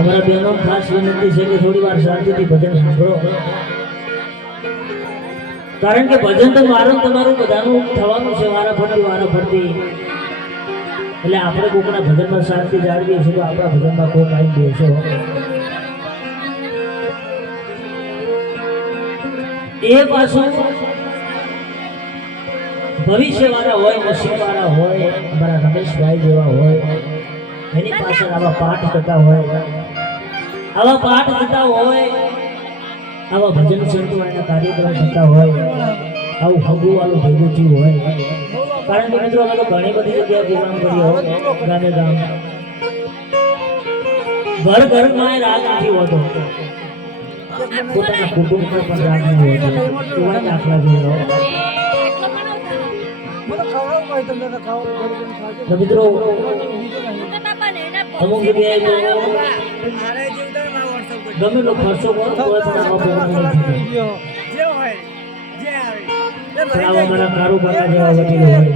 અમારા બહેનો ખાસ વિનંતી છે કે થોડી વાર શાંતિથી ભજન સાંભળો, કારણ કે ભજન તો મારું તમારું બધાનું થવાનું છે વારા ફરતી. એટલે આપણે કોકના ભજનમાં શાંતિ જાળવીએ છીએ તો આપણા ભજનમાં કોક આવી બેસો. એ પાછું ભવિષ્ય વાળા હોય, નસીબ વાળા હોય, અમારા રમેશભાઈ જેવા હોય, એની પાછળ આવા પાઠ થતા હોય, આવા ભજન સંતવાના કાર્યક્રમ થતા હોય, આવું હગું વાળું ભેગું થયું હોય. કારણ કે મિત્રો અમે તો ઘણી બધી જગ્યાએ પ્રોગ્રામ કર્યો, ગામે ગામ, ઘરમાં રાગ નથી હોતો, પોતાના કુટુંબમાં પણ રાગ નહીં હોતો. એવા દાખલા જોયો. મિત્રો અમુક જગ્યાએ ગમે તો ખર્ચો કરો તો મારા કારોબાર જેવા વકીલો હોય,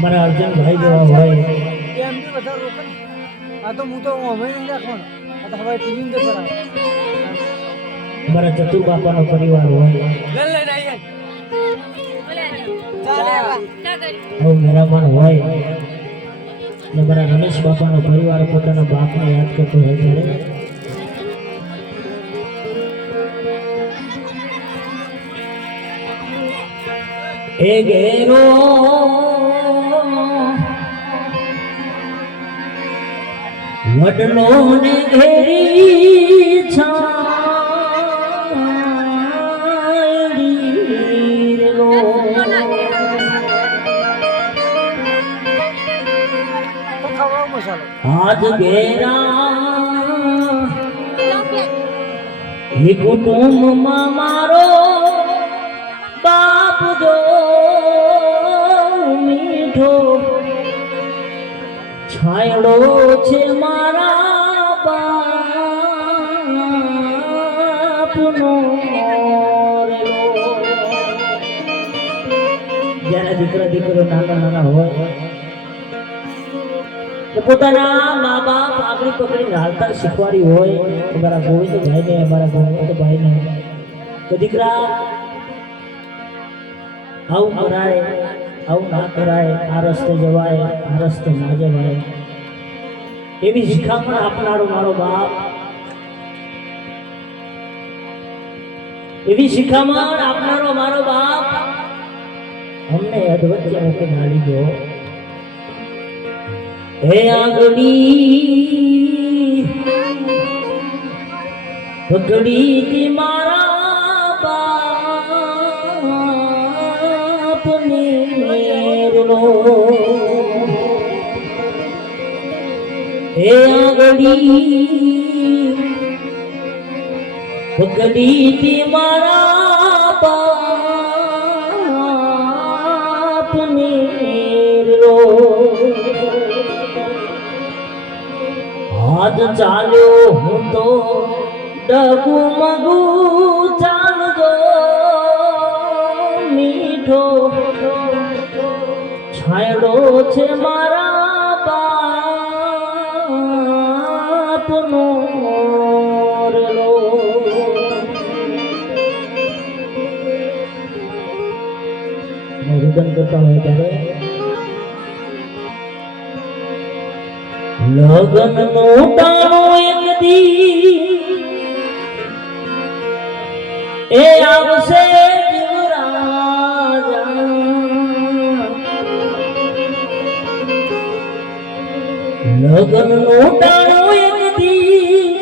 મારા અર્જુનભાઈ જેવા હોય, મારા ચતુર બાપાનો પરિવાર હોય, મેરામણ હોય, ને મારા રમેશ બાપાનો પરિવાર પોતાના બાપને યાદ કરતો હોય ત્યારે એ ઘેરો વડલો ને ઘેરી છાડી લો, આજ ઘેરા હે કુટુંબમાં મારો બાપ જો મીઠો છાયડો છે મારા બાપનો. જ્યારે દીકરો નાના હોય પોતાના મા બાપ આગળ પકડીને હાલતા શીખવાડી હોય, અમારા ગોવિંદભાઈને, અમારા ગોવિંદભાઈને તો દીકરા આવું કરાય, આવું ના કરાય, આ રસ્તે જવાય, આ રસ્તે ના જવાય, એવી શિખામણ આપનારો મારો બાપ, એવી શિખામણ આપનારો મારો બાપ અમને અધવચ્ચે મૂકી નાલી ગયો. હે આગળી પકડી તી મારા બાપને મેરલો, હે આગળી પકડી તી મારા બાપને મેરલો. હાથ ચાલ્યો હું તો ડગુમગુ ચાલજો મીઠો છાયડો છે મારા બાપનો રેલો. રુદન કરતા હોય ત્યારે લગન નો ટાણો એક દી એ આવશે જીવરાજા, લગન નો ટાણો એક દી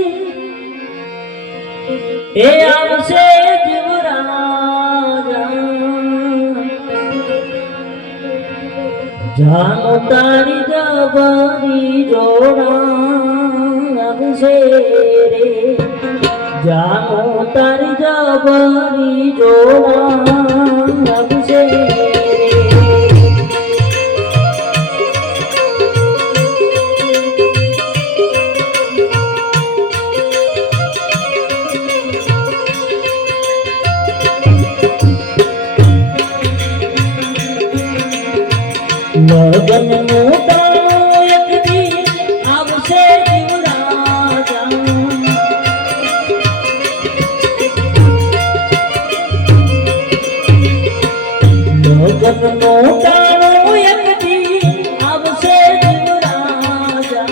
એ આવશે જીવરાજા, જાનો તારી જબરી જોડા આવશે રે, જાનો તારી જબરી જોડા આવશે રે. લગનનું ટાણું એક દી આવશે જીવરાજા લગનનું ટાણું એક દી આવશે જીવરાજા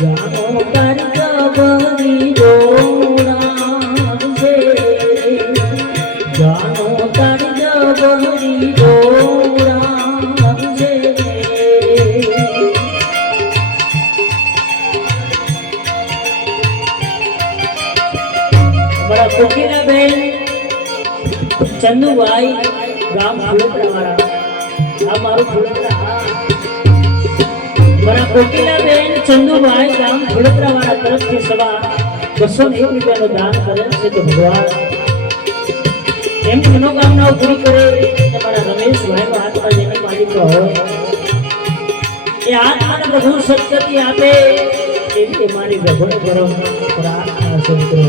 જાનો તારી ગબરી જોડાશે જાનો તારી ગબરી જોડાશે બડા કોકીના બેન ચંદુભાઈ ગામ ફુલકરાવાળા આ મારું ફુલકરા મારા કોકીના બેન ચંદુભાઈ ગામ ફુલકરાવાળા તરફથી સવા 201 રૂપિયાનું દાન કરે છે તો ભગવાન એમની મનોકામનાઓ પૂરી કરે તમારા રમેશભાઈનો આત્મા જેને માલિક હોય એ આત્માને પ્રભુ સદગતિ આપે એવી મારી પ્રભુને પરમ પ્રાર્થના છે મિત્રો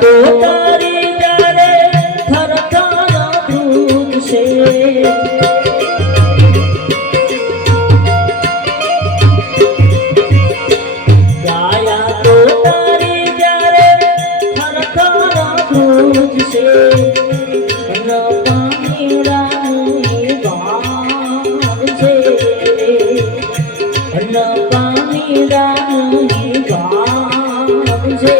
તો તારી જારે થરથર ધ્રુજશે ગાયા તો તારી જારે થરથર ધ્રુજશે પાણીડાની ગાશે પાણીડાની ગાશે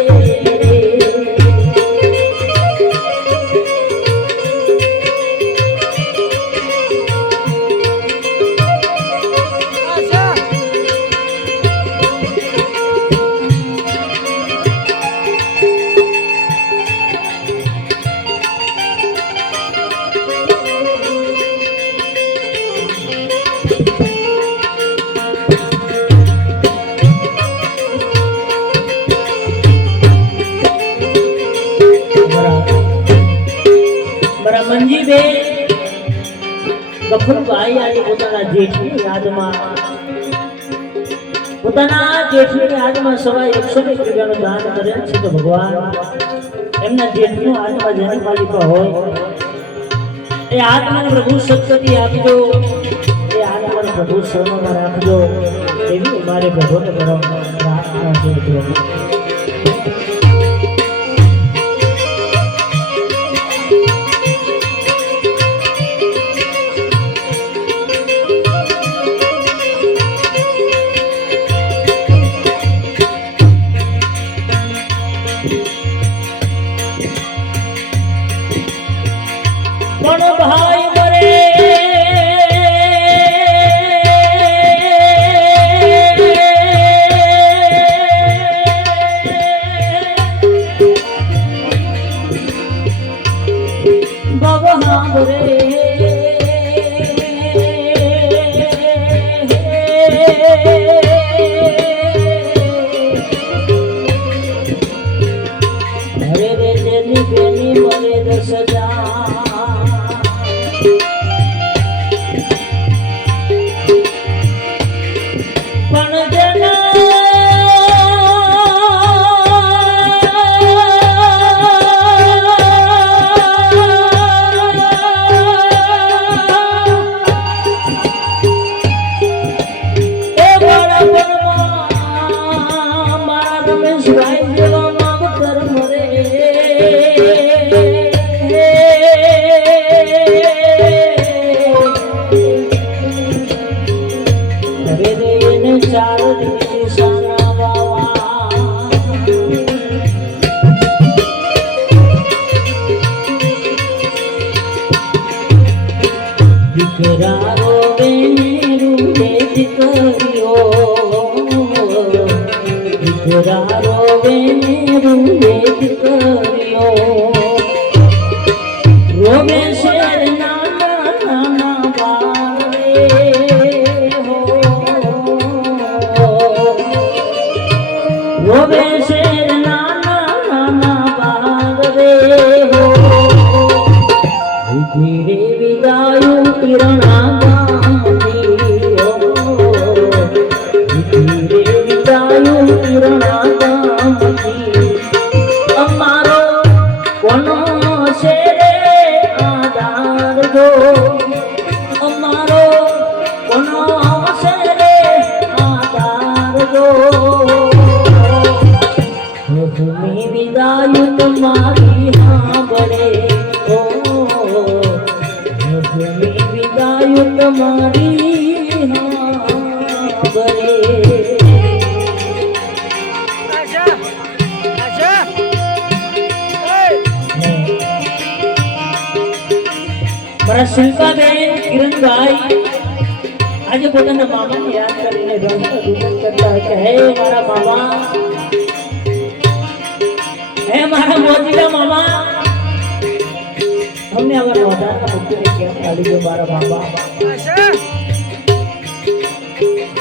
મંજીબેન ગફુરભાઈ આજે પોતાના જેઠની યાદમાં સવા 101 રૂપિયાનું દાન કરે છે તો ભગવાન એમના જેઠનો આત્મા જેને માલિક હોય એ આત્માને પ્રભુ સદગતિ આપજો એ આત્માને પ્રભુ શરણમાં રાખજો એવી મારે પ્રભુને પરમ પ્રાર્થના છે મિત્રો પણ ભાઈ મરે ભગવાન રે અરે રે જેની બેની મરે 10,000 દીકરારો બેનેરું દીકરીઓ દીકરારો બેનેરું દીકરીઓ રોવે શેર નાના નાના બારે હો રોવે શેર નાના નાના હો ધીરે વિદાયું કિરણા ગામથી હો ધીરે વિદાયું કિરણા ગામથી અમારો કોનો છે રે આધાર જો અમારો કોનો છે રે આધાર જો ભૂમિ વિદાયું તમારી સાંભળે ઓ ભૂમિ વિદાયું તમારી સાંભળે મારા શિલ્પાબેન કિરણભાઈ આજે પોતાના મામાને યાદ કરીને રંગના દુકાન કરતા હોય કે હે મારા મામા હે મારા મોજીલા મામા અમને આવા નોંધાના મુક્તિને કેમ કાઢી ગયો મારા મામા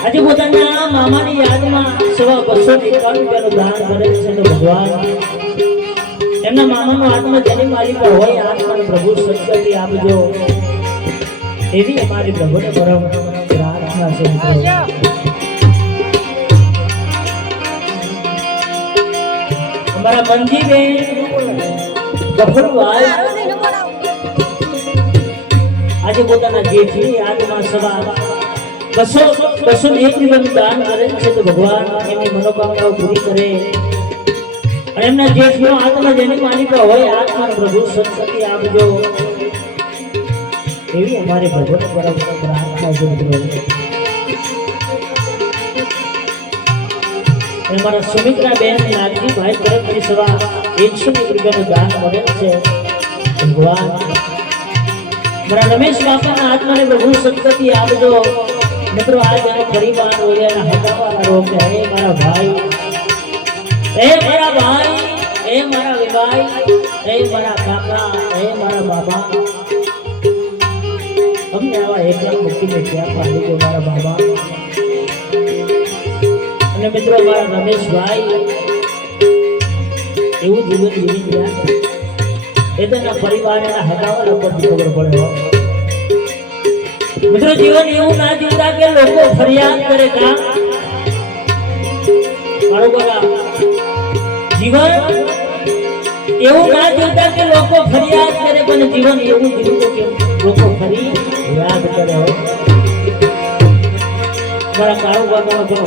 આજે પોતાના મામાની યાદમાં 251 રૂપિયાનું દાન કરે છે તો ભગવાન એમના મામાનો આત્મા જેની માલિકા હોય આત્માને પ્રભુ સદગતિ આપજો એવી અમારી પ્રભુને પરમ પ્રાર્થના છે મિત્રો અમારા મંજીબેન ગફુરભાઈ આજે પોતાના જેઠની યાદમાં 201 રૂપિયાનું દાન કરે છે તો ભગવાન એમની મનોકામનાઓ પૂરી કરે અને એમના જેઠનો આત્મા જેની માલિકા હોય આત્માને પ્રભુ સદગતિ આપજો એવી અમારી ભગવાન પરમ પ્રાર્થના છે મિત્રો અમારા સુમિત્રાબેન નાગજીભાઈ તરફથી 101 રૂપિયાનું દાન મળેલ છે ભગવાન મારા રમેશ બાપાના આત્માને પ્રભુ સદગતિ આપજો મિત્રો આ જેનો પરિવાર હોય એના હટાવવાના રોગ હે મારા ભાઈ હે મારા ભાઈ હે મારા વિભાઈ હે મારા કાકા હે મારા બાબા અમને આવા એકલા મુક્તિને ક્યાં પાડી ગયો મારા બાબા અને મિત્રો મારા રમેશભાઈ એવું જીવન જીવી ગયા એ તેના પરિવાર એના હટાવવા ઉપરથી ખબર પડે મિત્રો જીવન એવું ના જીવતા કે લોકો ફરિયાદ કરે કા મારું બગા જીવન એવું ના જીવતા કે લોકો ફરિયાદ કરે પણ જીવન એવું જીવતું કે લોકો ફરી યાદ કરે મારા કારોબારનો જો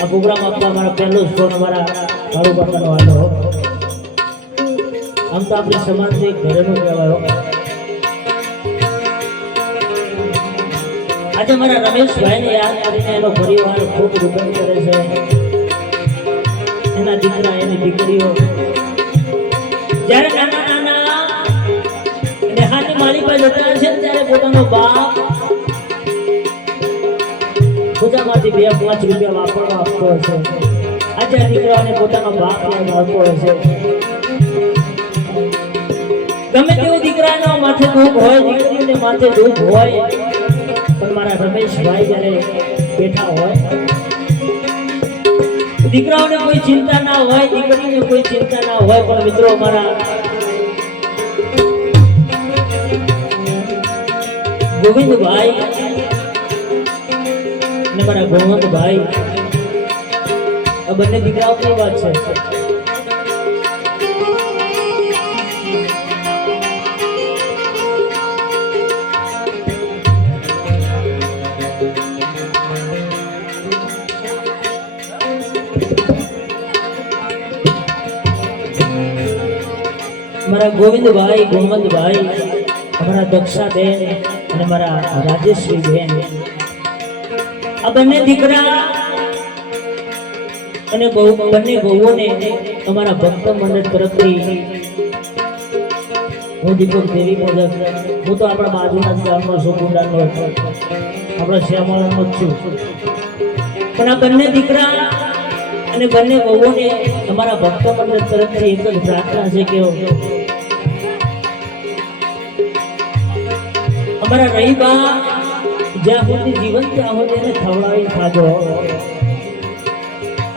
આ પ્રોગ્રામ આપવા મારા પહેલો જ ફોન અમારા કારોબારનો આવ્યો આમ તો આપણી સમાજથી ઘરેનું કહેવાયો આજે મારા રમેશભાઈને યાદ કરીને એનો પરિવાર ખૂબ રૂપન કરે છે એના દીકરા એની દીકરીઓ જ્યારે નાના નાના અને હાથની માલિક પર જતા છે ત્યારે પોતાનો બાપ પૂજામાંથી 2-5 રૂપિયા વાપરવા આપતો હશે આજે આ દીકરાઓને પોતાનો બાપ લઈને આવતો હશે ગમે તેવું દીકરાનો માથે દુઃખ હોય દીકરીને માથે દુઃખ હોય પણ મારા રમેશભાઈ જ્યારે બેઠા હોય દીકરાઓને કોઈ ચિંતા ના હોય દીકરીને કોઈ ચિંતા ના હોય પણ મિત્રો મારા ગોવિંદભાઈ ને મારા ગોવિંદભાઈ આ બંને દીકરાઓની વાત છે મારા ગોવિંદભાઈ ગોમંતભાઈ અમારા દક્ષાબેન અને મારા રાજેશ્રી બેન આ બંને દીકરા અને બંને બહુઓને અમારા ભક્ત મંડળ તરફથી હું દીપક દેવી મુજબ હું તો આપણા બાજુના ગામનો સોકુંડાનો આપણા શ્યામાળાનો જ છું પણ આ બંને દીકરા અને બંને બહુઓને અમારા ભક્ત મંડળ તરફથી એક જ પ્રાર્થના છે કે અમારા રહીબા જ્યાં સુધી જીવન ત્યાં સુધી એને ખવડાવી ખાજો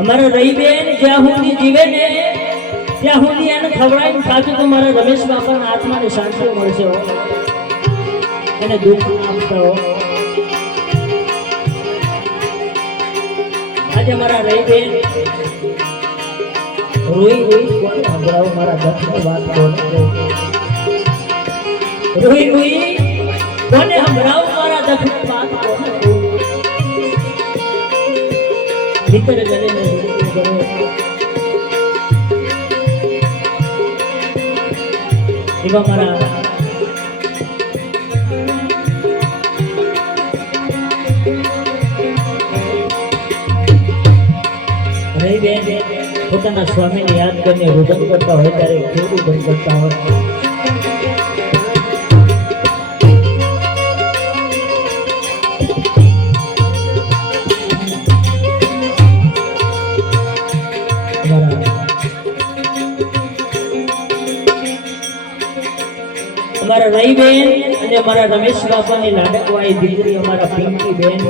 અમારા રહીબેન જ્યાં સુધી જીવે ને ત્યાં સુધી એને ખવડાવીને ખાધું તો મારા રમેશ બાપાના આત્માને શાંતિ મળશે હો. એને દુઃખ ના આપતા હો. આજે મારા રહી બેન રોઈ રોઈ કોને સંભળાવું મારા દર્દની વાત કોને રોઈ રોઈ કોને સંભળાવું મારા દર્દની વાત કોને ભીતર જઈને એવા મારા રહી બેન પોતાના સ્વામીને યાદ કરીને રુદન કરતા હોય ત્યારે કેવું બંધ કરતા હોય. અમારા રહી બેન અને અમારા રમેશ બાપાની લાડકવાળી દીકરી અમારા પિંકી બેન,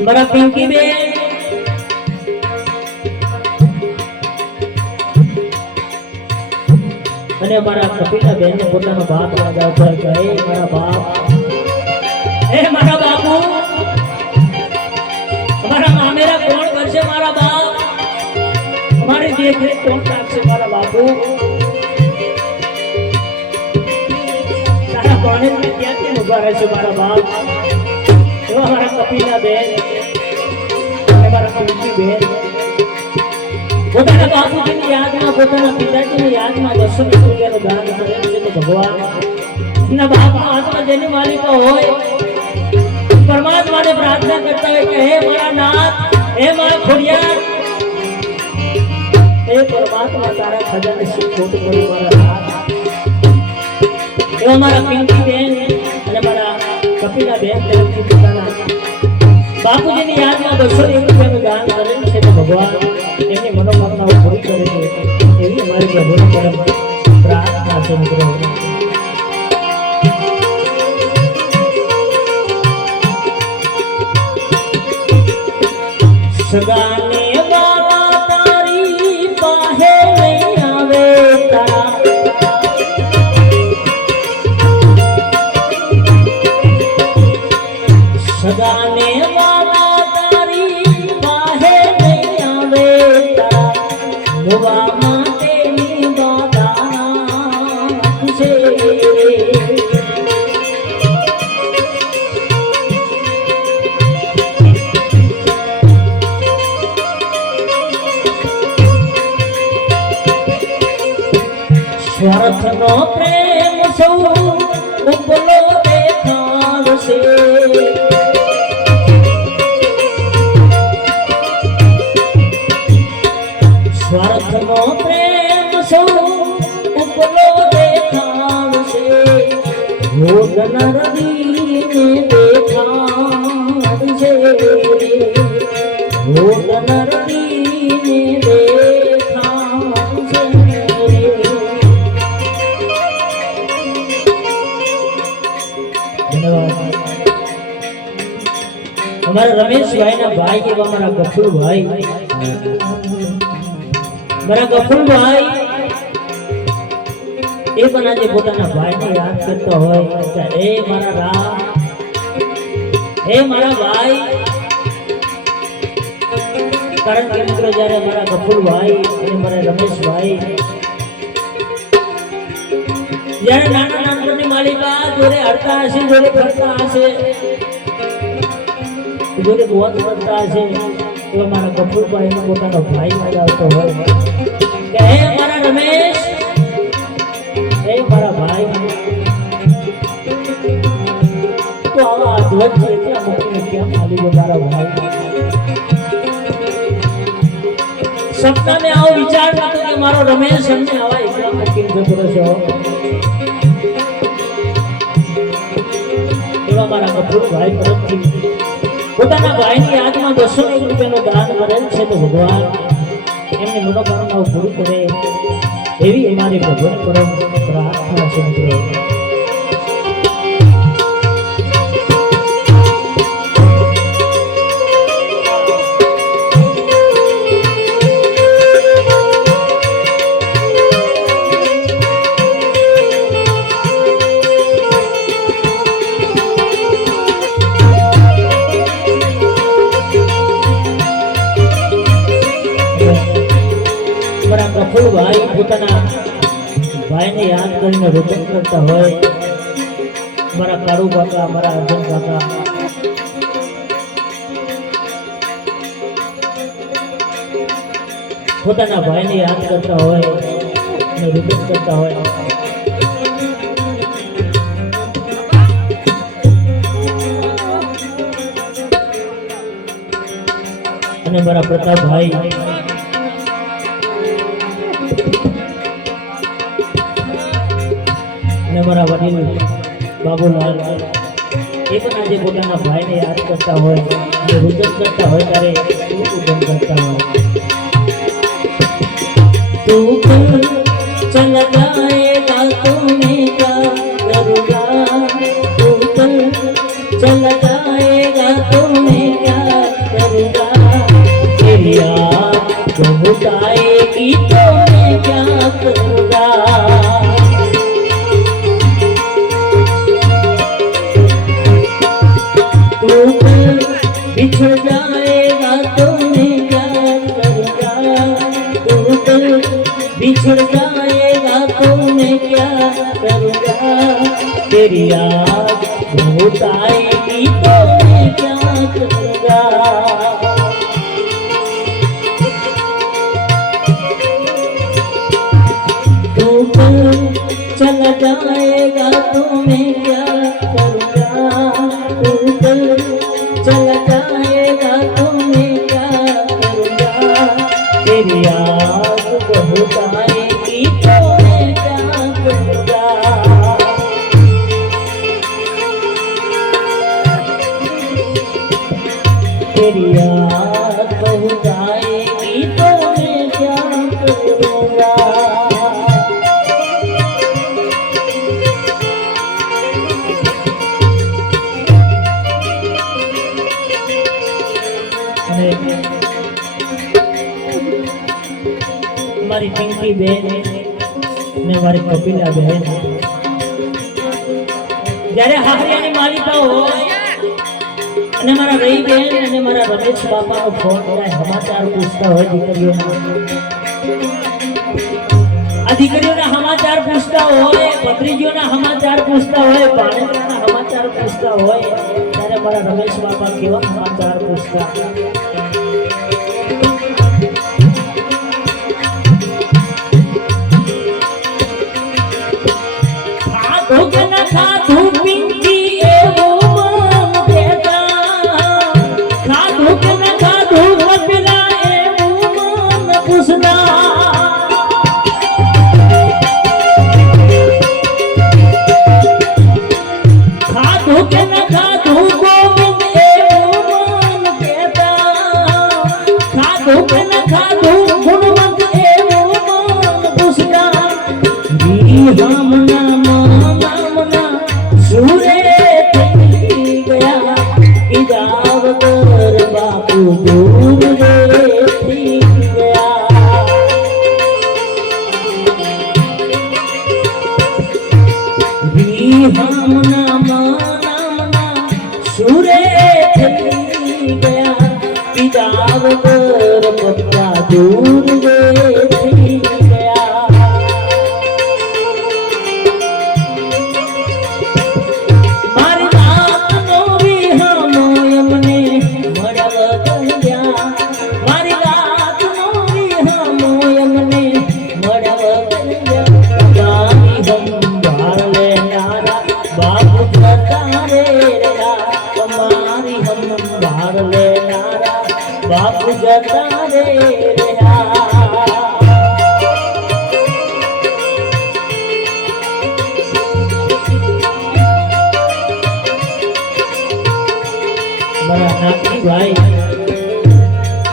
અમારા પિંકી બેન અને અમારા કપિલા બેન ને પોતાનો બાપ યાદ આવતો હોય કે હે મારા બાપ, હે મારા બાપુ, અમારા મામેરા કોણ કરશે મારા બાપ, અમારી દેખરેખ કોણ રાખશે મારા બાપુ, તારા કોને ક્યાંથી ઉભા રહેશે મારા બાપ. એવા મારા કપિલા બેન અને મારા પિંકી બેન પોતાના બાપુજીની યાદમાં, પોતાના પિતાજીની યાદમાં 10 રૂપિયાનું દાન કરે છે. તો ભગવાન એના બાપના હાથમાં જેની માલિકા હોય પરમાત્માને પ્રાર્થના કરતા હોય કે હે મારા નાથ, હે મારા ખોડિયાર, હે પરમાત્મા તારા ખજાને શીખોટ કરી મારા નાથ. એવા મારા પિંકી બેન અને મારા કપિલા બેન તરફથી પોતાના બાપુજીની યાદમાં 201 રૂપિયાનું દાન કરેલું છે. તો ભગવાન એમની મનોકામનાઓ પૂરી કરે છે એવી અમારી પ્રભુની તરફ પ્રાર્થના છે. મિત્રો સગાને વાલા તારી પાહે નહીં આવે તારા, સગાને વાલા તારી પાહે નહીં આવે તારા, જોવા માટેની દાદા છે. સ્વાર્થનો પ્રેમ સૌ ઉપલો દેખાડશે, સ્વાર્થનો પ્રેમ સૌ ઉપલો દેખાડશે, ભોગન રવિને દેખાડશે, ભોગન રવિને દેખાડશે. અમારા રમેશભાઈ ના ભાઈ એવા મારા ગફુરભાઈ, મારા ગફુરભાઈ એ પણ આજે પોતાના ભાઈને યાદ કરતો હોય કે હે મારા રામ, હે મારા ભાઈ. કારણ કે મિત્રો જ્યારે મારા ગફુરભાઈ અને મારા રમેશભાઈ જ્યારે નાના નાનપણની માલિકા જોડે હડતા હશે, જોડે ફરતા હશે, જોડે મોત કરતા હશે, તો મારા ગફુરભાઈ ને પોતાનો ભાઈ યાદ આવતો હોય કે હે મારા રમેશ, હે મારા ભાઈ. તો આવા અદ્ભુત છે ત્યાં મૂકીને ક્યાં ખાલી ગયો મારા ભાઈ. સપનાને આવો વિચાર નતો કે મારો રમેશ અમને આવા એકલા મૂકીને જતો રહેશે. એવા મારા ગફુરભાઈ તરફથી પોતાના ભાઈની યાદમાં 201 રૂપિયાનું દાન કરેલ છે. તો ભગવાન એમની મનોકામનાઓ પૂરી કરે એવી અમારી ભગવાન પરમ પ્રાર્થના છે. મિત્રો પોતાના ભાઈને યાદ કરીને રોદન કરતા હોય, મારા કાળુ કાકા, મારા અર્જુન કાકા, પોતાના ભાઈને યાદ કરતા હોય અને રોદન કરતા હોય, અને મારા પ્રતાપભાઈ અને મારા વડીલ બાબુલાલ એ પણ આજે પોતાના ભાઈને યાદ કરતા હોય અને રુદન કરતા હોય ત્યારે રુદન કરતા હોય. તું ચલ જાએગા તો मैं क्या करूँगा, तू चल जाएगा तो मैं क्या करूँगा, तेरी याद बहुत आएगी तो मैं क्या करूँगा. बिछड़ जाएगा तो मैं क्या करूँगा, तू बिछड़ जाएगा तो मैं क्या करूँगा, तेरी याद बहुत आएगी तो मैं क्या करूँगा. तू चला जाएगा तो मैं क्या करूँगा, तू चला जाएगा तो मैं क्या करूँगा, तेरी याद बहुत आएगी तो मैं क्या करूँगा. तेरी याद बहुत आएगी तो मैं क्या करूँगा. મારી પિંકી બેન ને મારી કપિલા બેન જ્યારે હાહરિયાની માલિકા હોય અને મારા રહી બેન અને મારા રમેશ બાપાનો ફોન થાય, સમાચાર પૂછતા હોય દીકરીઓના, આ દીકરીઓના સમાચાર પૂછતા હોય, ભત્રીજીઓના સમાચાર પૂછતા હોય, ભાણેજના સમાચાર પૂછતા હોય, ત્યારે મારા રમેશ બાપા કેવા સમાચાર પૂછતા.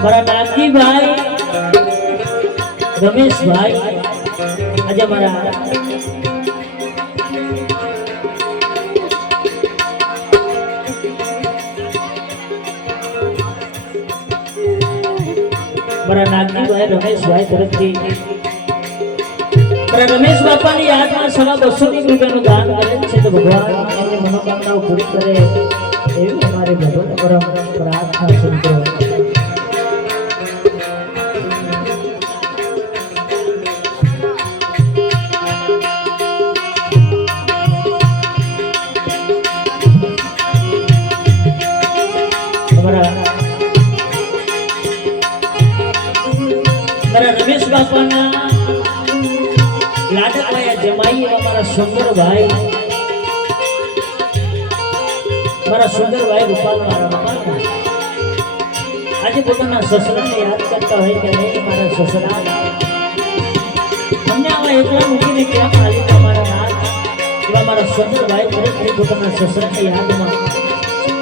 મારા નાગજી ભાઈ રમેશ ભાઈ આજે મારા નાગજી ભાઈ રમેશ ભાઈ તરફથી મારા રમેશ બાપાની યાદમાં 250 રૂપિયાનું દાન કરેલ છે. તો ભગવાન એમની મનોકામનાઓ પૂરી કરે એવી અમારે ભગવાન પરમ પ્રાર્થના સુનતો. મારા રમેશ બાપાના લાડકવાયા જમાઈ એવા મારા સુંદરભાઈ રૂપાલ મારા બાપા આજે પોતાના સસરાને યાદ કરતા હોય કે નહીં મારા સસરા અમને આવા એકલા મૂકીને કેમ હાલી મારા નાથ એવા મારા સુંદરભાઈ તરફથી પોતાના સસરાની યાદમાં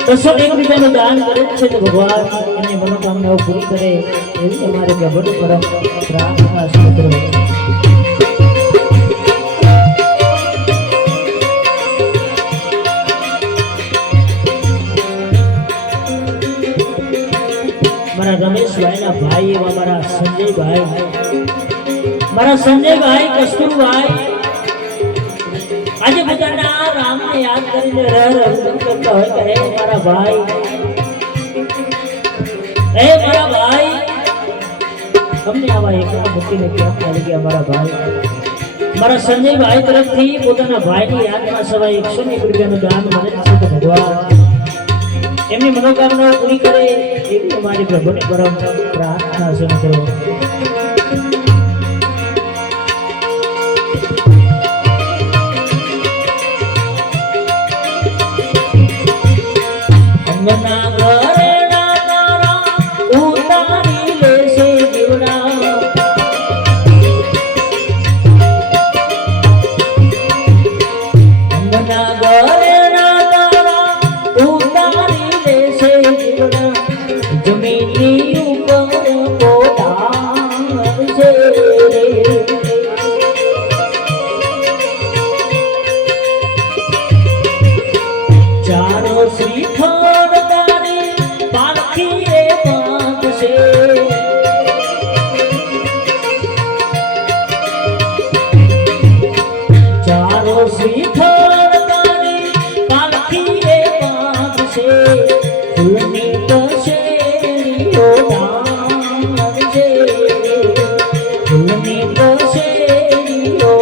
201 રૂપિયાનું દાન કરે છે તો ભગવાન એની મનોકામનાઓ પૂરી કરે એવી અમારે પ્રભુની પરમ પ્રાર્થના છે મિત્રો. મારા રમેશભાઈના ભાઈ એવા મારા સંજયભાઈ કસ્તુરભાઈ આજે પોતાના રામને યાદ કરીને રડમ કરતા હોય કે હે મારા ભાઈ અમને આવા એકલા મૂકીને કેમ ચાલી ગયા મારા ભાઈ. મારા સંજયભાઈ તરફથી પોતાના ભાઈની યાદમાં સવા 101 રૂપિયાનું દાન મળે છે તો ભગવાન એમની મનોકામનાઓ પૂરી કરે એવી અમારી પ્રભુની પરમ પ્રાર્થના છે મિત્રો. અંગના ઘરેણા તારા ઉતારી લેશે જીવડા અંગના ઘરેણા તારા ઉતારી લેશે જીવડા જમીનની ઉપર પોતાશે ચારો શ્રીફળ તારી પાલખી રે બાંધશે ચારો શ્રીફળ તારી પાલખી રે બાંધશે ફૂલની કશેરીઓ ડાંગશે ફૂલની કશેરીઓ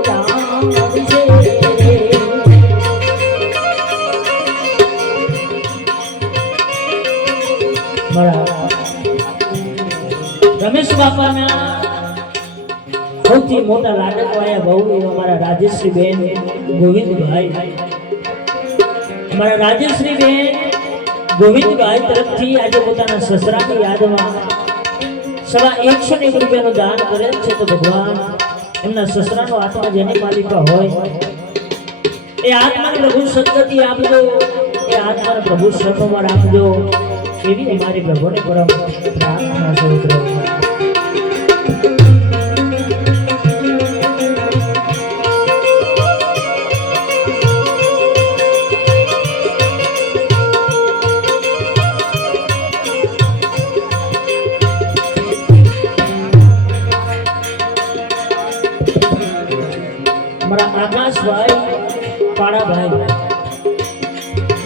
ડાંગશે. રમેશ બાપાના સૌથી મોટા લાડકવાયા બહુ એવા મારા રાજેશ્રી બેન ગોવિંદભાઈ તરફથી આજે પોતાના સસરાની યાદમાં સવા 101 રૂપિયાનું દાન કરેલ છે તો ભગવાન એમના સસરાનો આત્મા જેની માલિકા હોય એ આત્માને પ્રભુ સદગતિ આપજો એ આત્માને પ્રભુ સત્વમાં રાખજો એવી અમારી પ્રભુની પરમ પ્રાર્થના છે મિત્રો.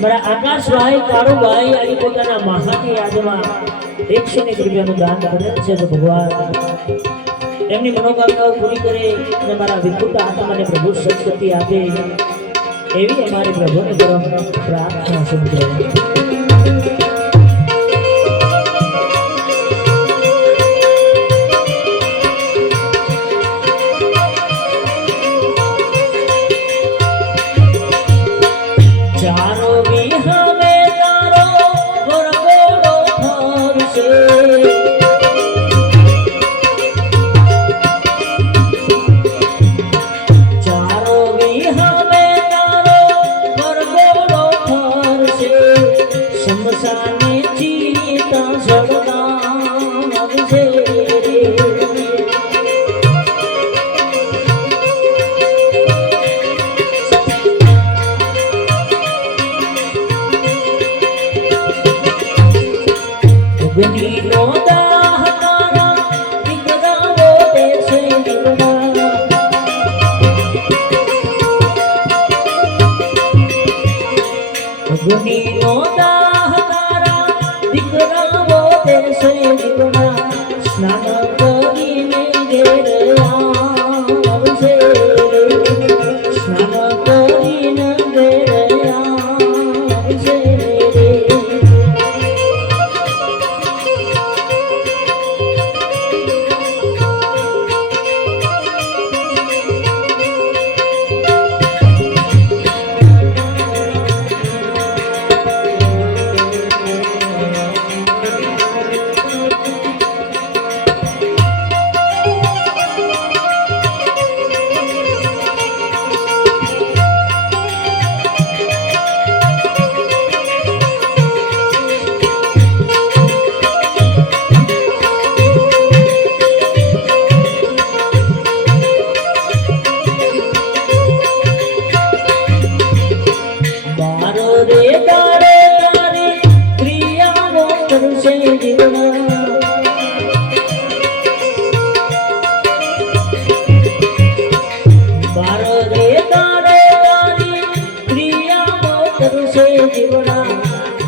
મારા આકાશભાઈ કાળુભાઈ આજે પોતાના મહાની યાદમાં 101 રૂપિયાનું દાન કરેલ છે તો ભગવાન એમની મનોકામનાઓ પૂરી કરે અને મારા વિકૃત આત્માને પ્રભુ સદગતિ આપે એવી અમારી પ્રભુની પરમ પ્રાર્થના છે મિત્રો. ચારો વિહમે તારો વરગોળો ફરશે ચારો વિહમે તારો વરગોળો ફરશે શમશાને ચિતા સળગાવશે અગ્નિનો દાહ તારા દીકરાઓ દેશે દીકરા અગ્નિનો દાહ તારા દીકરાઓ દેશે દીકરા સ્નાન કરીને ઘેર આવશે સ્નાન કરીને ઘેર આવશે.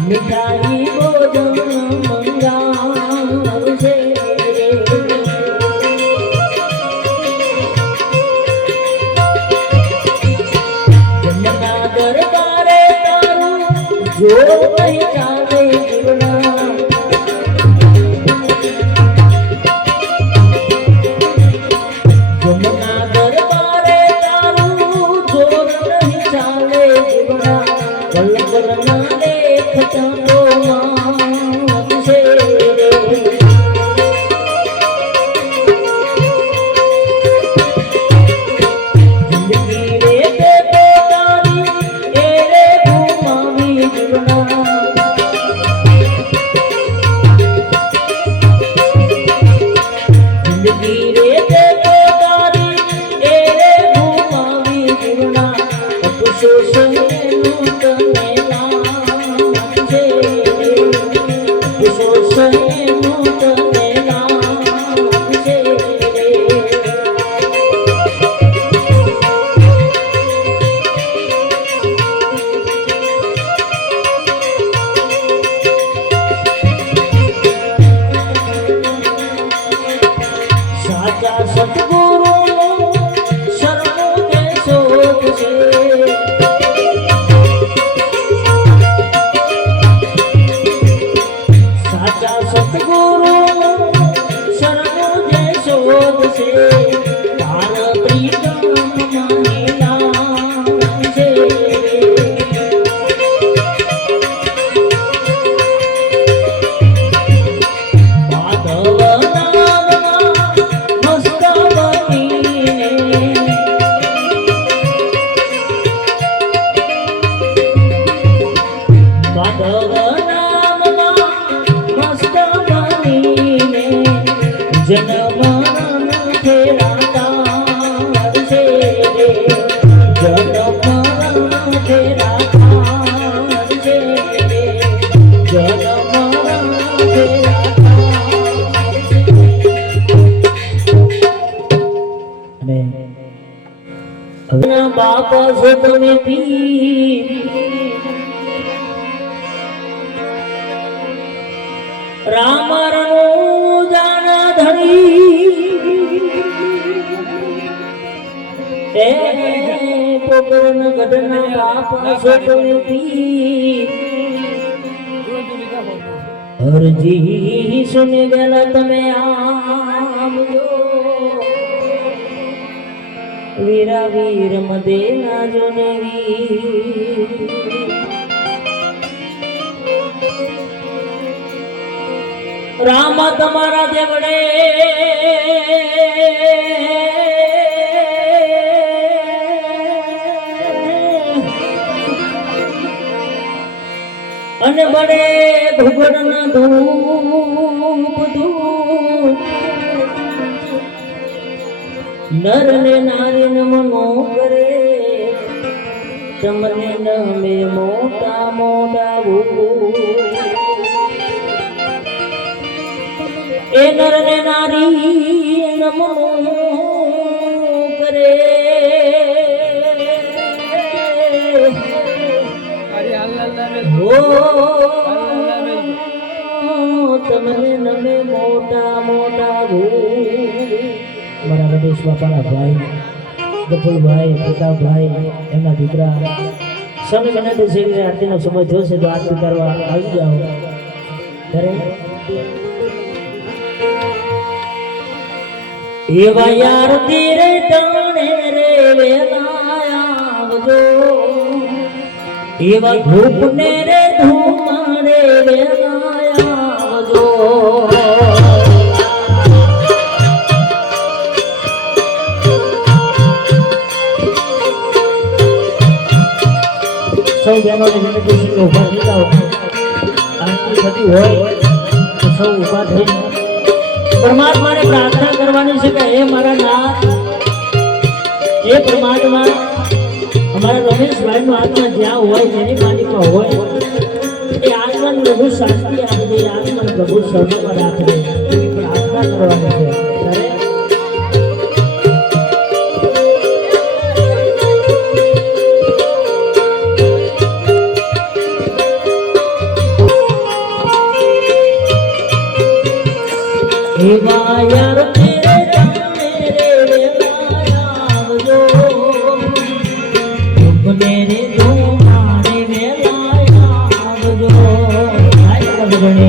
मिठाई भोजन मंगावશે જમના દરબારે તારું જો નહીં ચાલે જીવના જમના દરબારે તારું જોર નહીં ચાલે જીવના કલ્પના ખચાનો માનશે જિંદગી રે તે પોતાની એ રે ઘુમાવી જીવના જિંદગી રે તે પોતાની એ રે ઘુમાવી જીવના અફસોસ એનું તને સતગુરુ શરણો ને શોધ છે સાચા સતગુરુ શરણો ને શોધ છે તાર પ્રીતમ મહિલા છે માધવ જન્મ ફેરાતા છે જન્મ ફેરાતા છે જન્મ અને હવે બાપા છો તમે પી રામ રણો જાના ધણી એ પોકરન ગઢના બાપા સોટણી અરજી સુને ગયેલા તમે આવજો વીરા વીર મદેના જોને વીર રામ તમારા દેવડે અને બડે ઘુગડના ધૂપ ધૂપ નર ને નારી નમનો કરે તમને નમે મોટા મોટા એ નર ને નારી નમો કરે તમને નમે મોટા મોટા મારા ગણેશ બાપાના ભાઈ ગફુરભાઈ પ્રતાપભાઈ એમના દીકરા સૌને ગણેશ શેરી આરતીનો સમય થયો છે તો આરતી કરવા આવી જાઓ ત્યારે એવા યાર ધીરે ટાણે રે વેલા આવજો એવા ધૂપ ને રે ધૂમારે વેલા આવજો સૌ બહેનોને વિનંતી છે કે ઉભા થઈ જાઓ આરતી થતી હોય તો સૌ ઉભા થઈને પરમાત્માને પ્રાર્થના કરવાની છે કે હે મારા નાથ હે પરમાત્મા અમારા રમેશભાઈનો આત્મા જ્યાં હોય જેની માલિકા હોય એ આત્માને પ્રભુ શાંતિ આપી દે, આત્માને પ્રભુ શરણમાં રાખે, એવી પ્રાર્થના કરવાની છે. એવા યાર તેરે જાને રે વેલાયા આવજો, તુમને રે જો મારે વેલાયા આવજો. આય ભગવને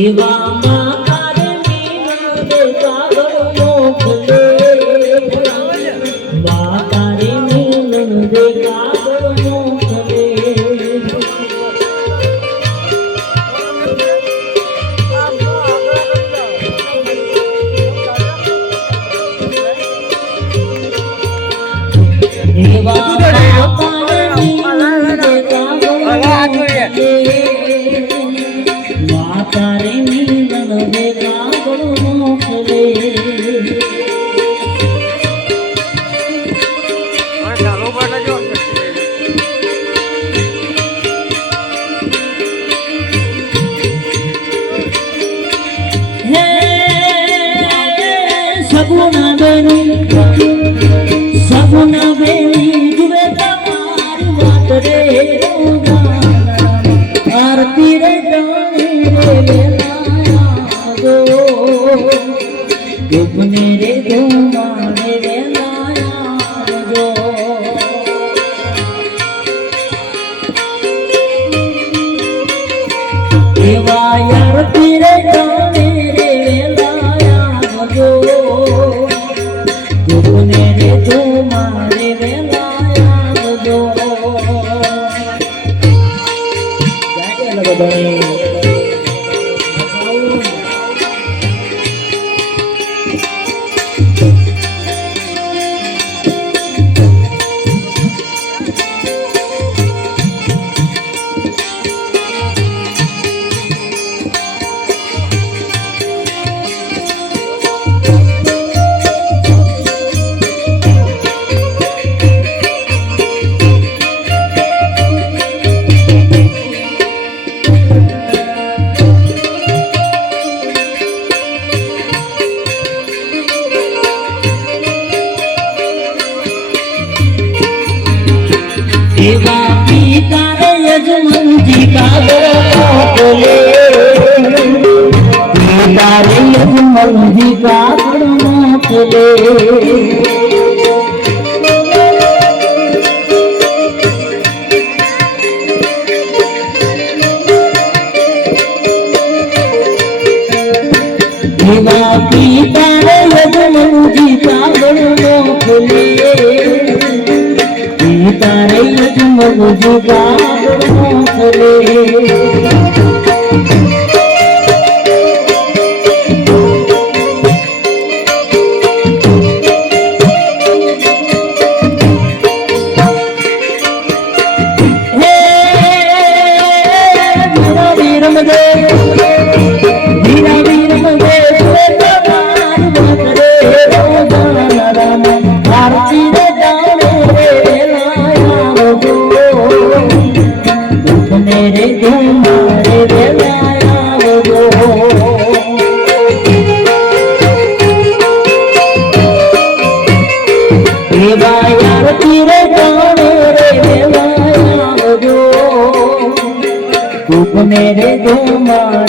એવા માતારે મીનડે કાગળ મોકલે, માતારે મીનડે કાગળ મોકલે. એવા માતારે મીનડે કાગળ મોકલે, તારે મીનડે કાગળ મોકલે. હે સગુના બેની જુએ તમારી વાત રે, આરતી રે તુમને રે જો મારે વેલાયા આવજો. એવા યાર તીરે જાને રે વેલાયા આવજો, તુમને રે જો મારે વેલાયા આવજો. જાગે લગડે એવા પિતા રે યજમાનજી કાગળ મોકલે, પિતા રે યજમાનજી કાગળ મોકલે. એવા પિતા રે યજમાનજી કાગળ મોકલે, તારે યજમાનજી કાગળ મોકલે. હે વીરા વીરમ દે, વીરા વીરમ દે તમારી વાત રે, રોજાના રામ આરતી રે જાણે રે રે જો મારે વેલાયા આવજો. એવા યાર તીરે જાણે રે વેલાયા આવજો, તુમને રે જો મારે